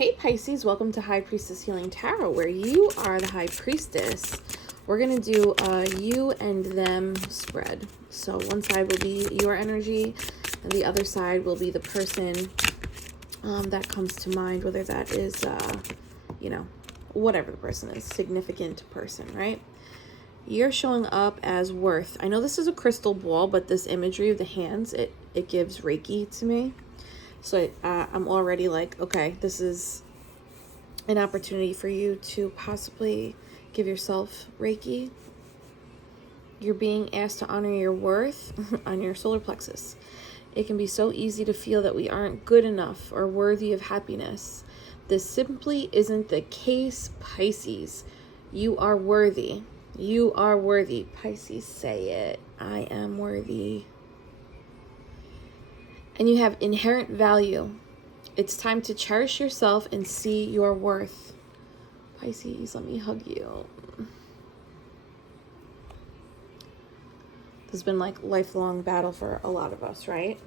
Hey Pisces, welcome to High Priestess Healing Tarot, where you are the High Priestess. We're going to do a you and them spread. So one side will be your energy, and the other side will be the person that comes to mind, whether that is, whatever the person is, significant person, right? You're showing up as worth. I know this is a crystal ball, but this imagery of the hands, it gives Reiki to me. So I'm already like, okay, this is an opportunity for you to possibly give yourself Reiki. You're being asked to honor your worth on your solar plexus. It can be so easy to feel that we aren't good enough or worthy of happiness. This simply isn't the case, Pisces. You are worthy. You are worthy. Pisces, say it. I am worthy. And you have inherent value. It's time to cherish yourself and see your worth. Pisces, let me hug you. This has been like lifelong battle for a lot of us, right?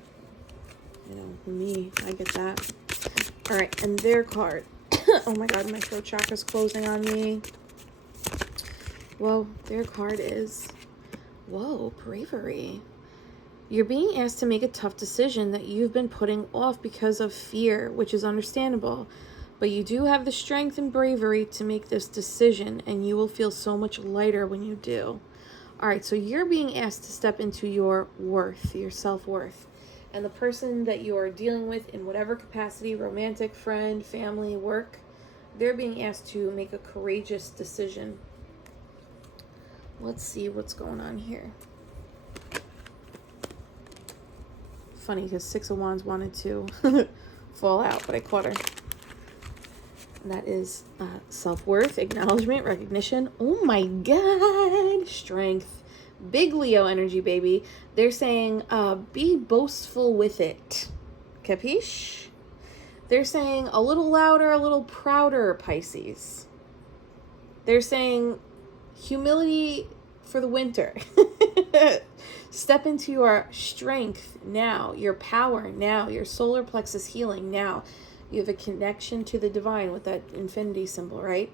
You know, me, I get that. All right, and their card. Oh my God, my throat chakra's closing on me. Whoa, their card is, whoa, bravery. You're being asked to make a tough decision that you've been putting off because of fear, which is understandable. But you do have the strength and bravery to make this decision, and you will feel so much lighter when you do. All right, so you're being asked to step into your worth, your self-worth. And the person that you are dealing with in whatever capacity, romantic, friend, family, work, they're being asked to make a courageous decision. Let's see what's going on here. Funny because Six of Wands wanted to fall out, but I caught her. And that is self-worth, acknowledgement, recognition. Oh my God, strength. Big Leo energy, baby. They're saying be boastful with it. Capiche? They're saying a little louder, a little prouder, Pisces. They're saying humility for the winter. Step into your strength now, your power now, your solar plexus healing now. You have a connection to the divine with that infinity symbol, right?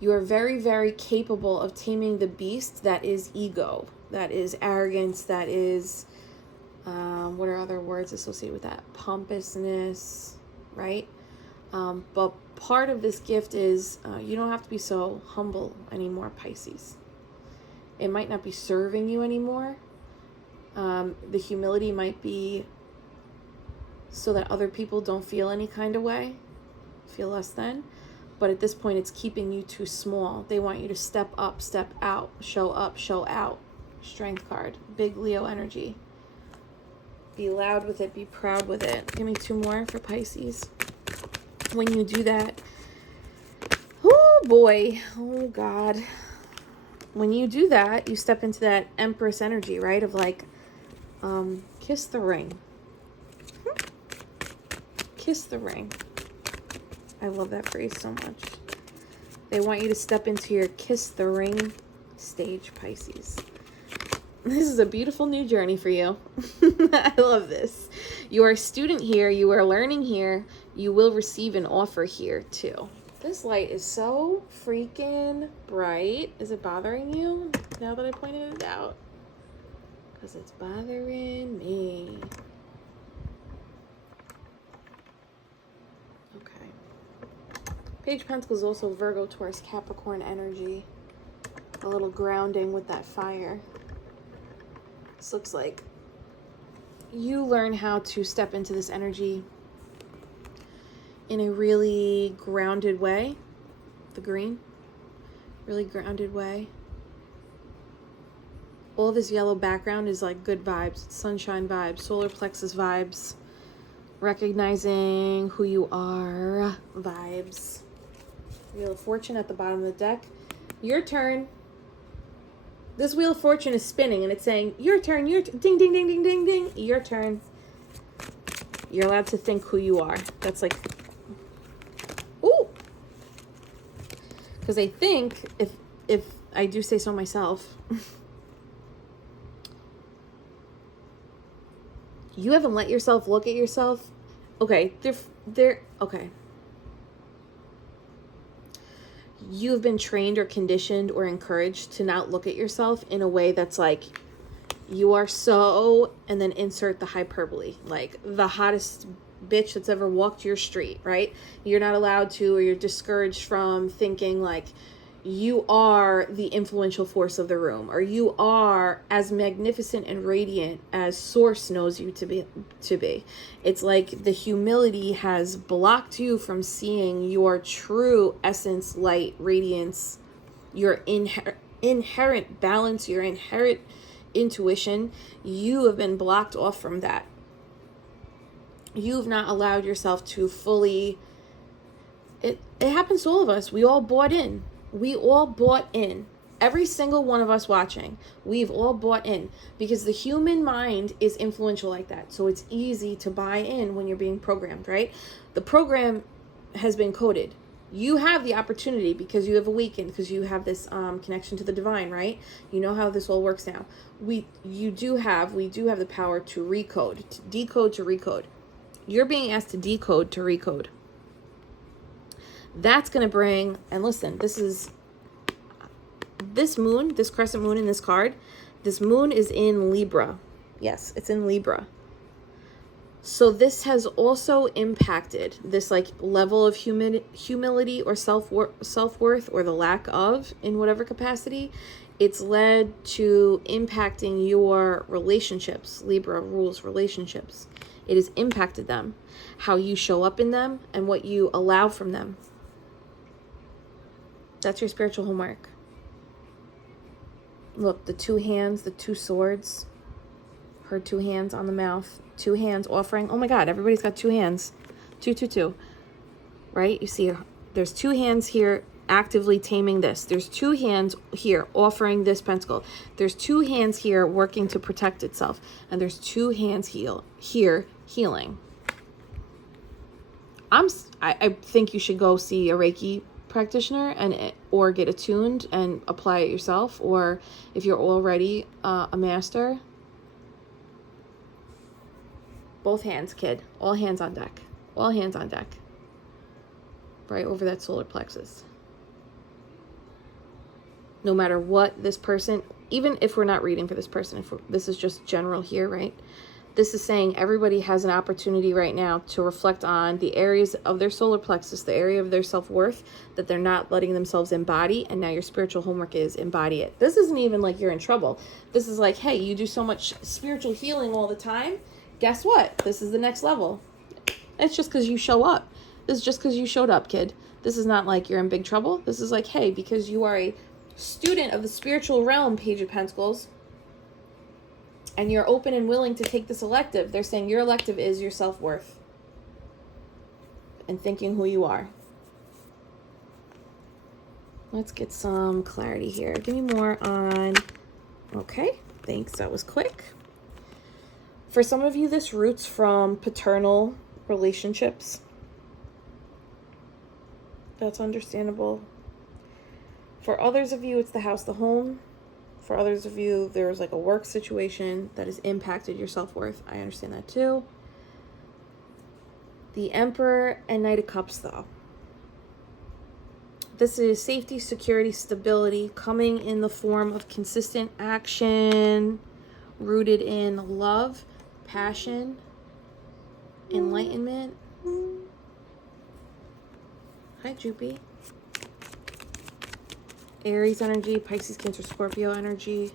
You are very, very capable of taming the beast that is ego, that is arrogance, that is, what are other words associated with that? Pompousness, right? But part of this gift is you don't have to be so humble anymore, Pisces. It might not be serving you anymore. The humility might be so that other people don't feel any kind of way, feel less than. But at this point, it's keeping you too small. They want you to step up, step out, show up, show out. Strength card, big Leo energy. Be loud with it, be proud with it. Give me two more for Pisces. When you do that, oh boy, oh God. When you do that, you step into that Empress energy, right? Of like, kiss the ring. Kiss the ring. I love that phrase so much. They want you to step into your kiss the ring stage, Pisces. This is a beautiful new journey for you. I love this. You are a student here. You are learning here. You will receive an offer here too. This light is so freaking bright. Is it bothering you now that I pointed it out? Because it's bothering me. Okay. Page of Pentacles is also Virgo, Taurus, Capricorn energy. A little grounding with that fire. This looks like you learn how to step into this energy in a really grounded way. The green, really grounded way. All this yellow background is like good vibes, sunshine vibes, solar plexus vibes, recognizing who you are vibes. Wheel of Fortune at the bottom of the deck. Your turn. This Wheel of Fortune is spinning and it's saying, your turn, ding, ding, ding, ding, ding, ding, your turn. You're allowed to think who you are. That's like, ooh. Because I think, if I do say so myself, you haven't let yourself look at yourself. Okay, they're okay. you've been trained or conditioned or encouraged to not look at yourself in a way that's like, you are so, and then insert the hyperbole, like the hottest bitch that's ever walked your street, right? You're not allowed to, or you're discouraged from thinking like you are the influential force of the room, or you are as magnificent and radiant as Source knows you to be. It's like the humility has blocked you from seeing your true essence, light, radiance, your inherent balance, your inherent intuition. You have been blocked off from that. You've not allowed yourself to fully, it happens to all of us. We all bought in. Every single one of us watching, we've all bought in, because the human mind is influential like that. So it's easy to buy in when you're being programmed, right? The program has been coded. You have the opportunity, because you have awakened, because you have this connection to the divine, right? You know how this all works now. We do have the power to recode, to decode, to recode. You're being asked to decode, to recode. That's going to bring, and listen, this moon, this crescent moon in this card, this moon is in Libra. Yes, it's in Libra. So this has also impacted this like level of humility or self-worth, or the lack of, in whatever capacity. It's led to impacting your relationships. Libra rules relationships. It has impacted them, how you show up in them, and what you allow from them. That's your spiritual homework. Look, the two hands, the two swords, her two hands on the mouth, two hands offering. Oh my God, everybody's got two hands. Two. Right? You see, there's two hands here actively taming this. There's two hands here offering this pentacle. There's two hands here working to protect itself. And there's two hands here healing. I think you should go see a Reiki practitioner or get attuned and apply it yourself, or if you're already a master, both hands, kid, all hands on deck, right over that solar plexus. No matter what this person, even if we're not reading for this person, this is just general here, right? This is saying everybody has an opportunity right now to reflect on the areas of their solar plexus, the area of their self-worth that they're not letting themselves embody. And now your spiritual homework is embody it. This isn't even like you're in trouble. This is like, hey, you do so much spiritual healing all the time. Guess what? This is the next level. It's just because you show up. This is just because you showed up, kid. This is not like you're in big trouble. This is like, hey, because you are a student of the spiritual realm, Page of Pentacles, and you're open and willing to take this elective, they're saying your elective is your self-worth and thinking who you are. Let's get some clarity here. Give me more on... Okay, thanks. That was quick. For some of you, this roots from paternal relationships. That's understandable. For others of you, it's the house, the home. For others of you, there's like a work situation that has impacted your self-worth. I understand that too. The Emperor and Knight of Cups, though. This is safety, security, stability, coming in the form of consistent action, rooted in love, passion, enlightenment. Hi, Droopy. Aries energy, Pisces, Cancer, Scorpio energy.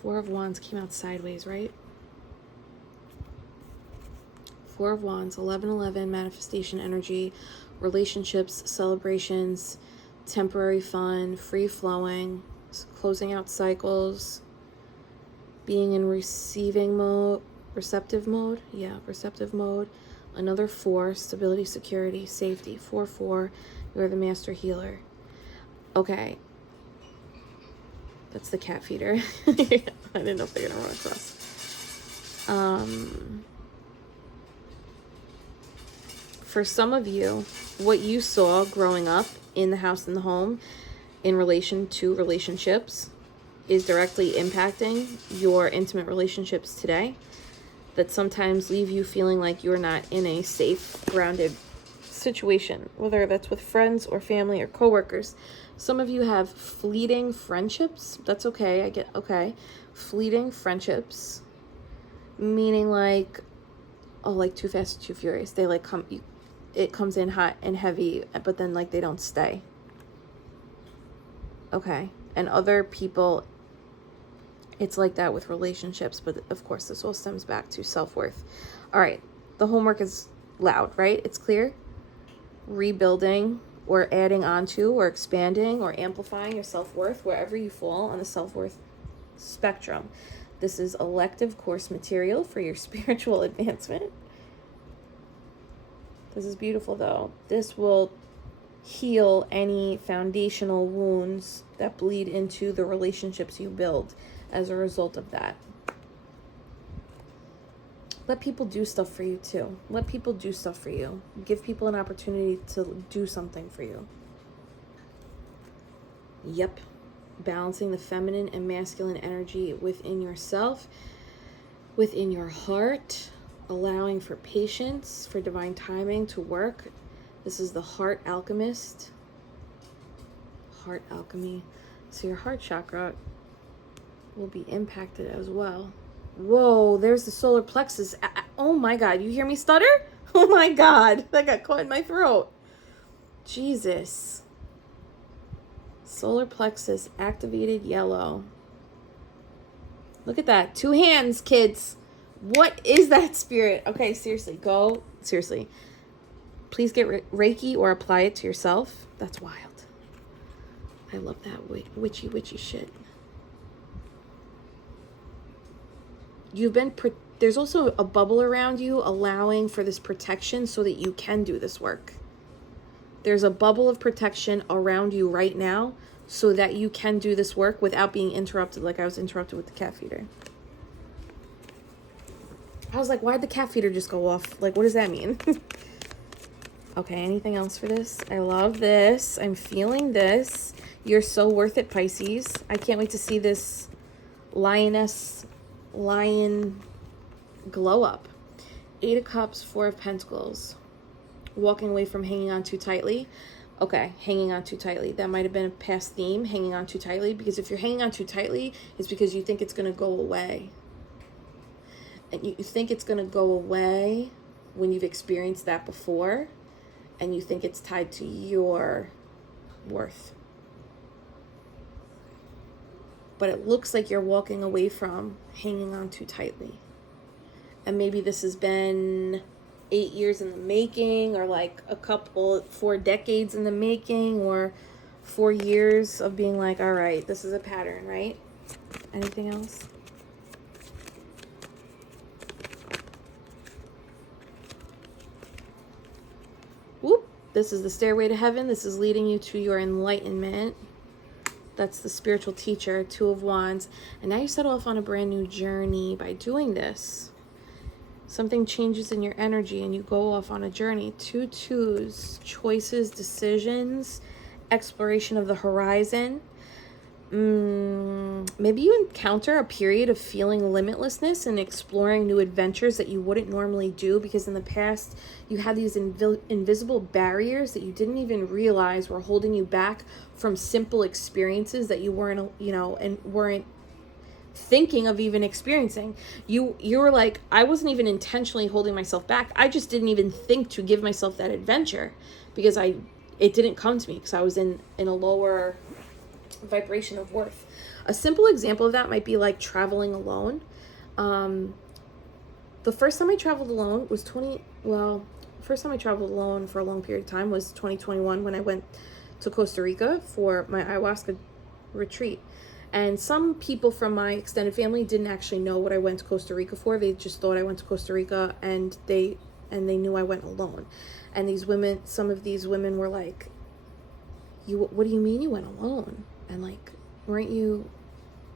Four of Wands came out sideways, right? Four of Wands, 11-11, manifestation energy, relationships, celebrations, temporary fun, free-flowing, closing out cycles, being in receiving mode, receptive mode. Yeah, receptive mode. Another 4, stability, security, safety. 4-4. You're the master healer. Okay. That's the cat feeder. I didn't know if they're going to run across. For some of you, what you saw growing up in the house and the home in relation to relationships is directly impacting your intimate relationships today, that sometimes leave you feeling like you're not in a safe, grounded situation, whether that's with friends or family or coworkers. Some of you have fleeting friendships. That's okay. I get, okay. Fleeting friendships, meaning like, oh, like Too Fast, Too Furious. They like it comes in hot and heavy, but then like they don't stay. Okay. And other people, it's like that with relationships, but of course this all stems back to self-worth. All right. The homework is loud, right? It's clear. Rebuilding or adding onto or expanding or amplifying your self-worth wherever you fall on the self-worth spectrum. This is elective course material for your spiritual advancement. This is beautiful though. This will heal any foundational wounds that bleed into the relationships you build as a result of that. Let people do stuff for you too. Let people do stuff for you. Give people an opportunity to do something for you. Yep. Balancing the feminine and masculine energy within yourself, within your heart, allowing for patience, for divine timing to work. This is the heart alchemist. Heart alchemy. So your heart chakra will be impacted as well. Whoa, there's the solar plexus. Oh my God, you hear me stutter? Oh my God, that got caught in my throat. Jesus. Solar plexus activated yellow. Look at that. 2 hands, kids. What is that, spirit? Okay, seriously, go. Seriously. Please get Reiki or apply it to yourself. That's wild. I love that witchy shit. There's also a bubble around you allowing for this protection so that you can do this work. There's a bubble of protection around you right now so that you can do this work without being interrupted like I was interrupted with the cat feeder. I was like, why'd the cat feeder just go off? Like, what does that mean? Okay, anything else for this? I love this. I'm feeling this. You're so worth it, Pisces. I can't wait to see this lion glow up. 8 of Cups, 4 of Pentacles. Walking away from hanging on too tightly. Okay, hanging on too tightly. That might have been a past theme, hanging on too tightly. Because if you're hanging on too tightly, it's because you think it's going to go away. And you think it's going to go away when you've experienced that before. And you think it's tied to your worth. But it looks like you're walking away from hanging on too tightly. And maybe this has been 8 years in the making, or like 4 decades in the making, or 4 years of being like, all right, this is a pattern, right? Anything else? Whoop. This is the stairway to heaven. This is leading you to your enlightenment. That's the spiritual teacher, 2 of Wands. And now you set off on a brand new journey by doing this. Something changes in your energy and you go off on a journey. 2 twos, choices, decisions, exploration of the horizon. Maybe you encounter a period of feeling limitlessness and exploring new adventures that you wouldn't normally do, because in the past you had these invisible barriers that you didn't even realize were holding you back from simple experiences that you weren't, and weren't thinking of even experiencing. You were like, I wasn't even intentionally holding myself back. I just didn't even think to give myself that adventure because it didn't come to me because I was in a lower vibration of worth. A simple example of that might be like traveling alone. The first time I traveled alone was first time I traveled alone for a long period of time was 2021 when I went to Costa Rica for my ayahuasca retreat. And some people from my extended family didn't actually know what I went to Costa Rica for. They just thought I went to Costa Rica, and they knew I went alone. And some of these women were like, what do you mean you went alone? And like, weren't you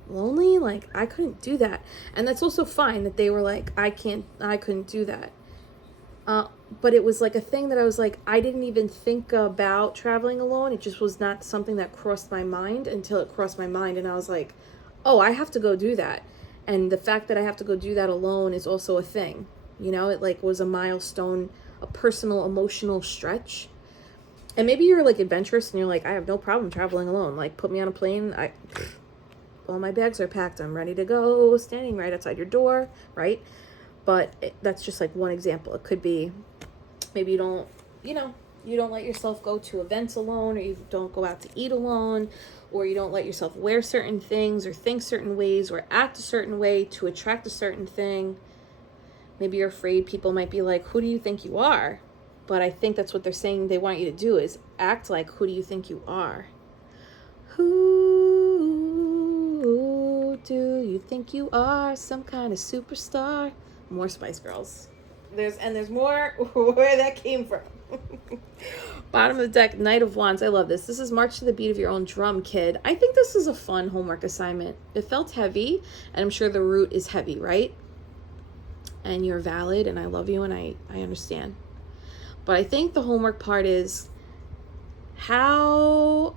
lonely? Like, I couldn't do that. And that's also fine that they were like, I couldn't do that. But it was like a thing that I was like, I didn't even think about traveling alone. It just was not something that crossed my mind until it crossed my mind. And I was like, oh, I have to go do that. And the fact that I have to go do that alone is also a thing. It like was a milestone a personal emotional stretch. And maybe you're like adventurous and you're like, I have no problem traveling alone. Like, put me on a plane. All my bags are packed. I'm ready to go, standing right outside your door, right? But that's just like one example. It could be maybe you don't, you don't let yourself go to events alone, or you don't go out to eat alone, or you don't let yourself wear certain things or think certain ways or act a certain way to attract a certain thing. Maybe you're afraid people might be like, who do you think you are? But I think that's what they're saying they want you to do, is act like, who do you think you are? Who do you think you are? Some kind of superstar? More Spice Girls. There's more where that came from. Bottom of the deck, Knight of Wands. I love this. This is March to the Beat of Your Own Drum, kid. I think this is a fun homework assignment. It felt heavy, and I'm sure the root is heavy, right? And you're valid, and I love you, and I understand. But I think the homework part is, how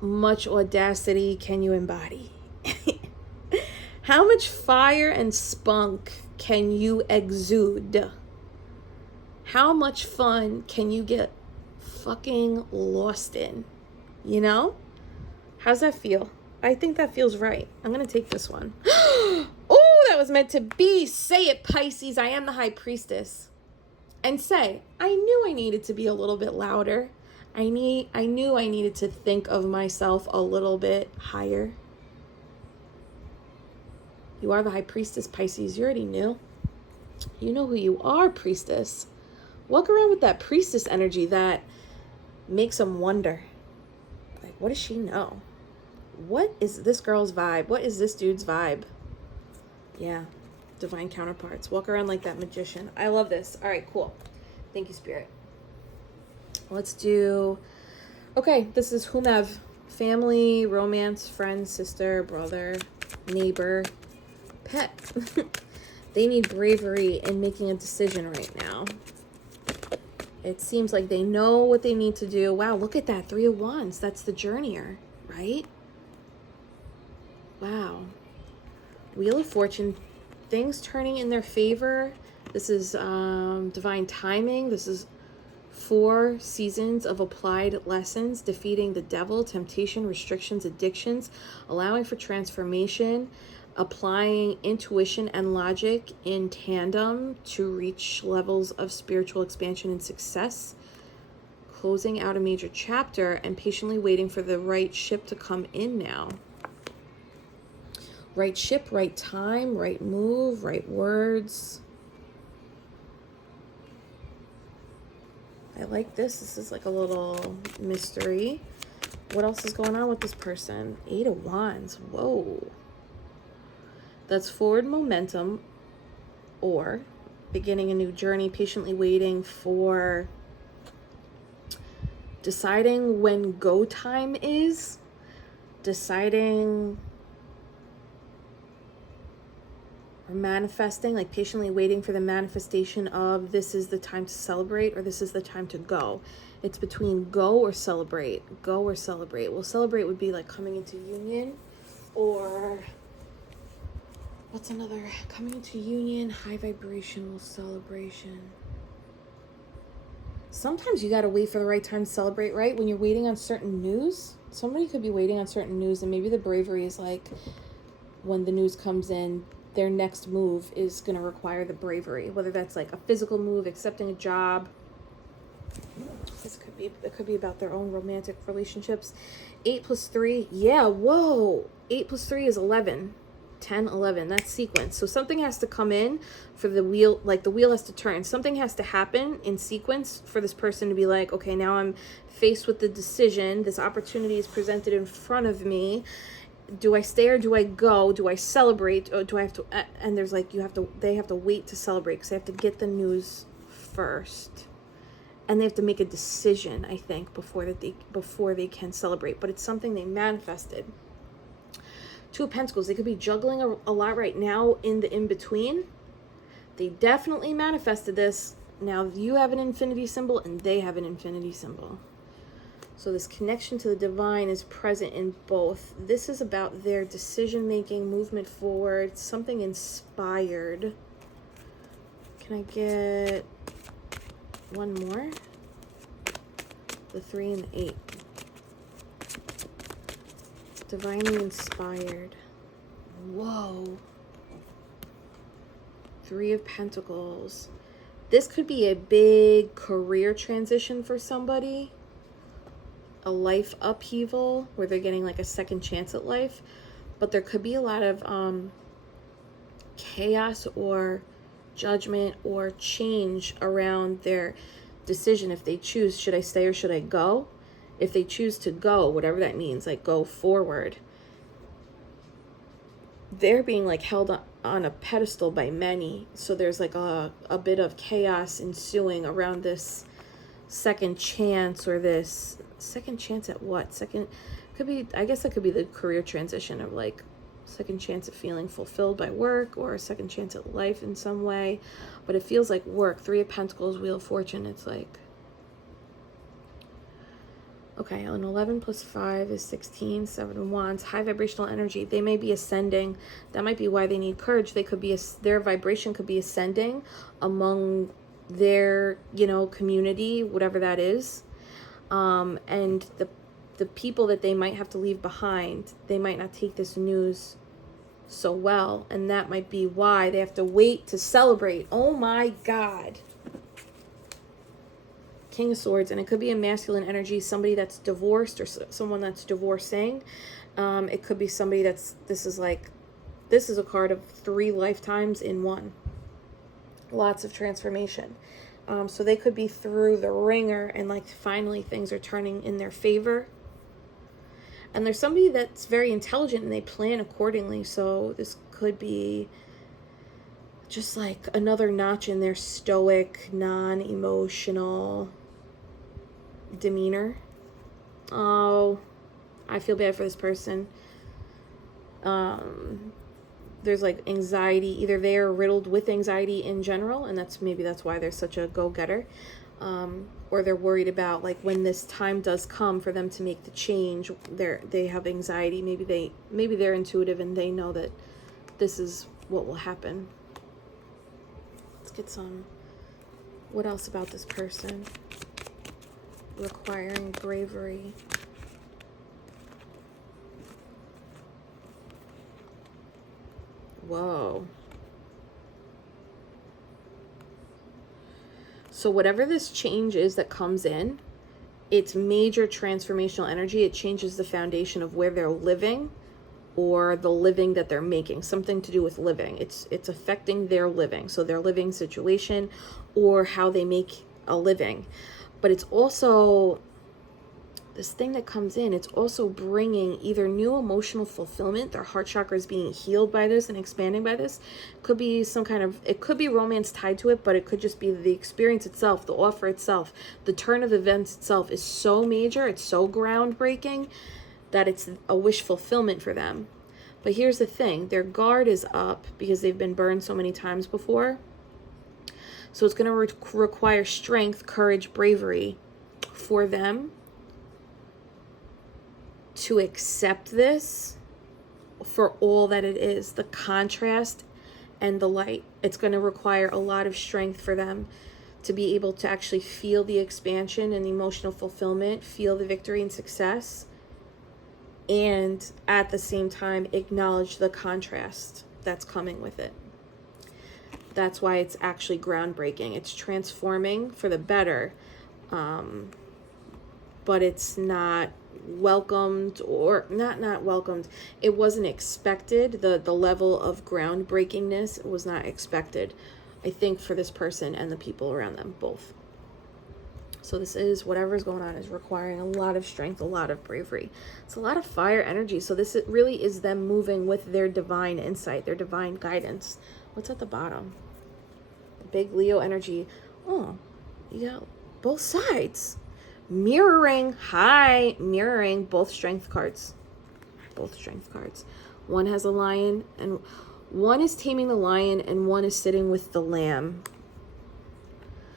much audacity can you embody? How much fire and spunk can you exude? How much fun can you get fucking lost in? You know? How's that feel? I think that feels right. I'm going to take this one. Oh, that was meant to be. Say it, Pisces. I am the High Priestess. And say, I knew I needed to be a little bit louder. I knew I needed to think of myself a little bit higher. You are the High Priestess, Pisces. You already knew. You know who you are, Priestess. Walk around with that Priestess energy that makes them wonder. Like, what does she know? What is this girl's vibe? What is this dude's vibe? Yeah, divine counterparts. Walk around like that magician. I love this. All right, cool. Thank you, Spirit. Let's do... Okay, this is whomever. Family, romance, friend, sister, brother, neighbor, pet. They need bravery in making a decision right now. It seems like they know what they need to do. Wow, look at that. 3 of Wands. That's the journeyer, right? Wow. Wheel of Fortune. Things turning in their favor. This is divine timing. This is 4 seasons of applied lessons, defeating the devil, temptation, restrictions, addictions, allowing for transformation, applying intuition and logic in tandem to reach levels of spiritual expansion and success, closing out a major chapter, and patiently waiting for the right ship to come in now. Right ship, right time, right move, right words. I like this. This is like a little mystery. What else is going on with this person? 8 of Wands. Whoa. That's forward momentum, or beginning a new journey, patiently waiting for deciding when go time is, deciding or manifesting, like patiently waiting for the manifestation of this is the time to celebrate or this is the time to go. It's between go or celebrate. Go or celebrate. Well, celebrate would be like coming into union, or what's another? Coming into union, high vibrational celebration. Sometimes you got to wait for the right time to celebrate, right? When you're waiting on certain news, somebody could be waiting on certain news, and maybe the bravery is like when the news comes in, their next move is going to require the bravery, whether that's like a physical move, accepting a job. It could be about their own romantic relationships. 8 plus 3. Yeah, whoa. 8 plus 3 is 11. 10, 11. That's sequence. So something has to come in for the wheel, like the wheel has to turn. Something has to happen in sequence for this person to be like, okay, now I'm faced with the decision. This opportunity is presented in front of me. Do I stay or do I go? Do I celebrate or do I have to? And there's like, they have to wait to celebrate because they have to get the news first. And they have to make a decision, I think, before they can celebrate. But it's something they manifested. 2 of Pentacles. They could be juggling a lot right now in the in-between. They definitely manifested this. Now you have an infinity symbol and they have an infinity symbol. So this connection to the divine is present in both. This is about their decision-making, movement forward, something inspired. Can I get one more. The 3 and the 8. Divinely inspired. Whoa. 3 of Pentacles. This could be a big career transition for somebody. A life upheaval where they're getting like a second chance at life. But there could be a lot of chaos or judgment or change around their decision if they choose, should I stay or should I go? If they choose to go, whatever that means, like go forward, they're being like held on a pedestal by many. So there's like a bit of chaos ensuing around this second chance, or this second chance at what? Second, could be, I guess that could be the career transition of like second chance at feeling fulfilled by work, or a second chance at life in some way. But it feels like work. 3 of Pentacles, Wheel of Fortune. It's like, okay, an 11 plus 5 is 16, 7 of Wands, high vibrational energy. They may be ascending. That might be why they need courage. They could be, their vibration could be ascending among their, you know, community, whatever that is. And the people that they might have to leave behind, they might not take this news so well. And that might be why they have to wait to celebrate. Oh my God. King of Swords, and it could be a masculine energy, somebody that's divorced or someone that's divorcing. It could be somebody that's, this is a card of 3 lifetimes in one. Lots of transformation. So they could be through the ringer and like finally things are turning in their favor. And there's somebody that's very intelligent and they plan accordingly. So this could be just like another notch in their stoic, non-emotional demeanor. Oh, I feel bad for this person. There's like anxiety. Either they are riddled with anxiety in general, and maybe that's why they're such a go-getter, or they're worried about like when this time does come for them to make the change, they have anxiety. Maybe they're intuitive and they know that this is what will happen. Let's get some. What else about this person? Requiring bravery. Whoa. So whatever this change is that comes in, it's major transformational energy. It changes the foundation of where they're living or the living that they're making. Something to do with living. It's affecting their living. So their living situation or how they make a living. But it's also this thing that comes in, it's also bringing either new emotional fulfillment, their heart chakra is being healed by this and expanding by this. Could be some kind of, it could be romance tied to it, but it could just be the experience itself, the offer itself, the turn of events itself is so major, it's so groundbreaking that it's a wish fulfillment for them. But here's the thing, their guard is up because they've been burned so many times before. So it's going to require strength, courage, bravery for them to accept this for all that it is, the contrast and the light. It's going to require a lot of strength for them to be able to actually feel the expansion and the emotional fulfillment, feel the victory and success, and at the same time acknowledge the contrast that's coming with it. That's why it's actually groundbreaking. It's transforming for the better, but it's not welcomed, or not welcomed. It wasn't expected. The level of groundbreakingness was not expected, I think, for this person and the people around them, both. So this is, whatever's going on is requiring a lot of strength, a lot of bravery. It's a lot of fire energy. So this really is them moving with their divine insight, their divine guidance. What's at the bottom? Big Leo energy. Oh, you got both sides. Mirroring, mirroring both strength cards. Both strength cards. One has a lion, and one is taming the lion, and one is sitting with the lamb.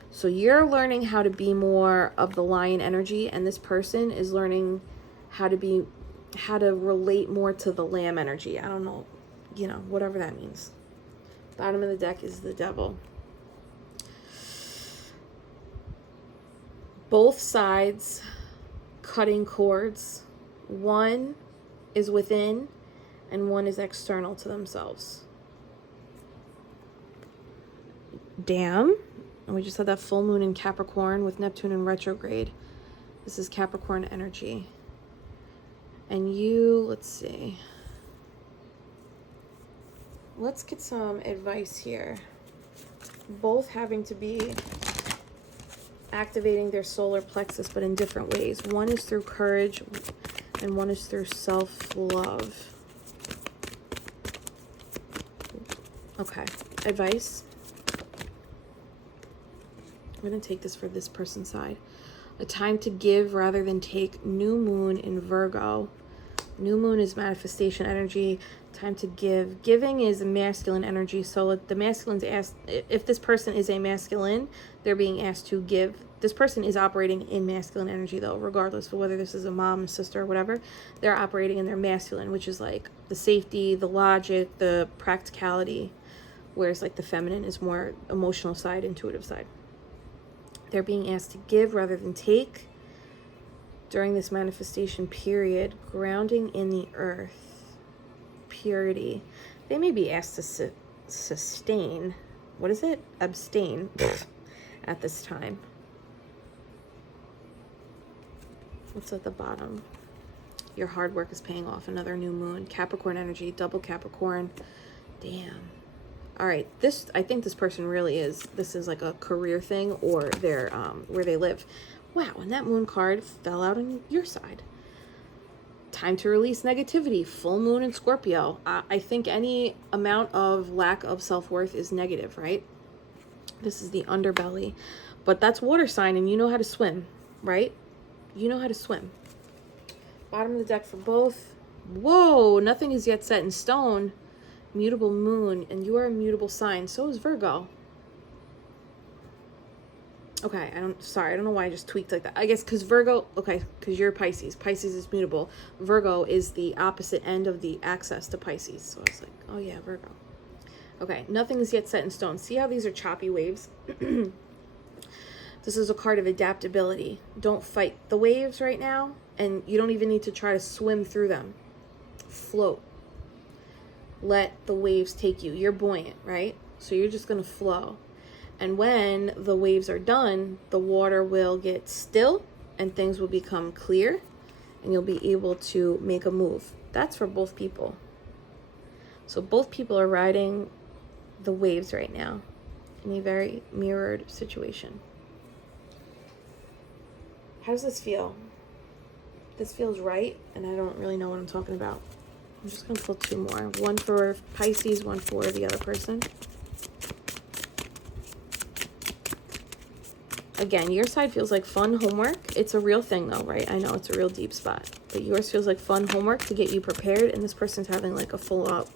So you're learning how to be more of the lion energy, and this person is learning how to relate more to the lamb energy. I don't know, whatever that means. Bottom of the deck is the devil. both sides cutting cords. One is within and one is external to themselves. Damn. And we just had that full moon in Capricorn with Neptune in retrograde. This is Capricorn energy. And you, let's see. Let's get some advice here. Both having to be activating their solar plexus, but in different ways. One is through courage and one is through self-love. Okay, advice. I'm going to take this for this person's side. A time to give rather than take. New moon in Virgo. New moon is manifestation energy. Time to give. Giving is a masculine energy. So the masculine's asked, if this person is a masculine, they're being asked to give. This person is operating in masculine energy though, regardless of whether this is a mom, a sister, or whatever. They're operating in their masculine, which is like the safety, the logic, the practicality. Whereas like the feminine is more emotional side, intuitive side. They're being asked to give rather than take during this manifestation period, grounding in the earth, purity. They may be asked to sustain, what is it? Abstain at this time. What's at the bottom? Your hard work is paying off. Another new moon. Capricorn energy, double Capricorn. Damn. All right, I think this person really is, this is like a career thing or their, where they live. Wow, and that moon card fell out on your side. Time to release negativity, full moon in Scorpio. I think any amount of lack of self-worth is negative, right? This is the underbelly, but that's water sign and you know how to swim, right? You know how to swim. Bottom of the deck for both. Whoa, nothing is yet set in stone. Mutable moon, and you are a mutable sign. So is Virgo. Okay, I don't know why I just tweaked like that. I guess because Virgo, okay, because you're Pisces. Pisces is mutable. Virgo is the opposite end of the axis to Pisces. So I was like, oh yeah, Virgo. Okay, nothing is yet set in stone. See how these are choppy waves? This is a card of adaptability. Don't fight the waves right now, and you don't even need to try to swim through them. Float. Let the waves take you. You're buoyant, right? So you're just going to flow. And when the waves are done, the water will get still and things will become clear and you'll be able to make a move. That's for both people. So both people are riding the waves right now in a very mirrored situation. How does this feel? This feels right, and I don't really know what I'm talking about. I'm just going to pull two more. One for Pisces, one for the other person. Again, your side feels like fun homework. It's a real thing though, right? I know it's a real deep spot. But yours feels like fun homework to get you prepared, and this person's having like a full up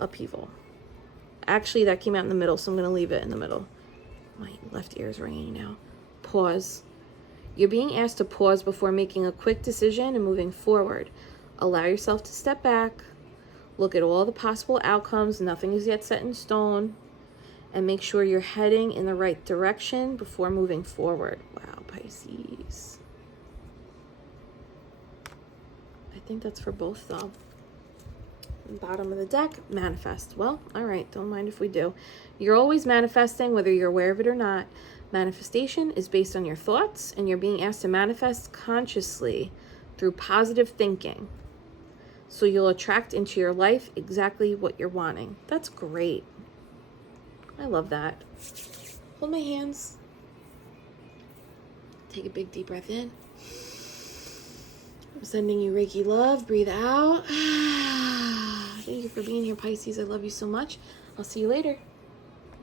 upheaval. Actually, that came out in the middle, so I'm going to leave it in the middle. My left ear is ringing now. Pause. You're being asked to pause before making a quick decision and moving forward. Allow yourself to step back, look at all the possible outcomes, nothing is yet set in stone, and make sure you're heading in the right direction before moving forward. Wow, Pisces. I think that's for both though. Bottom of the deck, manifest. Well, all right, don't mind if we do. You're always manifesting, whether you're aware of it or not. Manifestation is based on your thoughts, and you're being asked to manifest consciously through positive thinking. So you'll attract into your life exactly what you're wanting. That's great. I love that. Hold my hands. Take a big deep breath in. I'm sending you Reiki love. Breathe out. Thank you for being here, Pisces. I love you so much. I'll see you later.